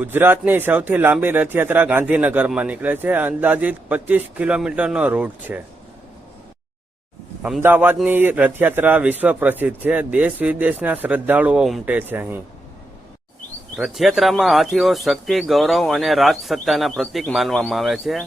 ગુજરાતની સૌથી લાંબી રથયાત્રા ગાંધીનગરમાં નીકળે છે. અંદાજિત 25 કિલોમીટરનો રૂટ છે. અમદાવાદની રથયાત્રા વિશ્વ પ્રસિદ્ધ છે. દેશ વિદેશના શ્રદ્ધાળુઓ ઉમટે છે. અહીં રથયાત્રામાં હાથીઓ શક્તિ, ગૌરવ અને રાજસત્તાના પ્રતીક માનવામાં આવે છે.